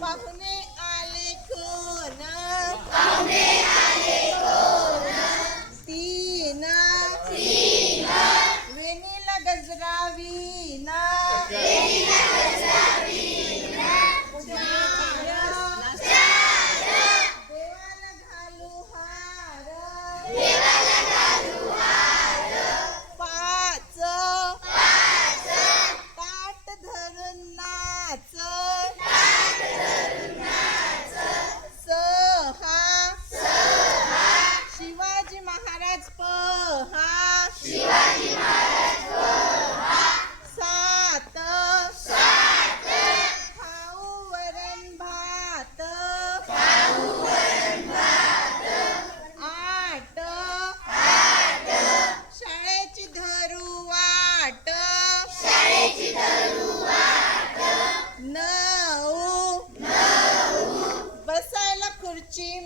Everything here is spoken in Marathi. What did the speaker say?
पाहुणे आले कोण तीन वेणीला गजरा वीण देवाला घालू हार पाच ताट धरून नाच सहा शिवाजी महाराज पहा सात खाऊ वरण भात आठ शाळेची धरू वाट नऊ बसायला खुर्ची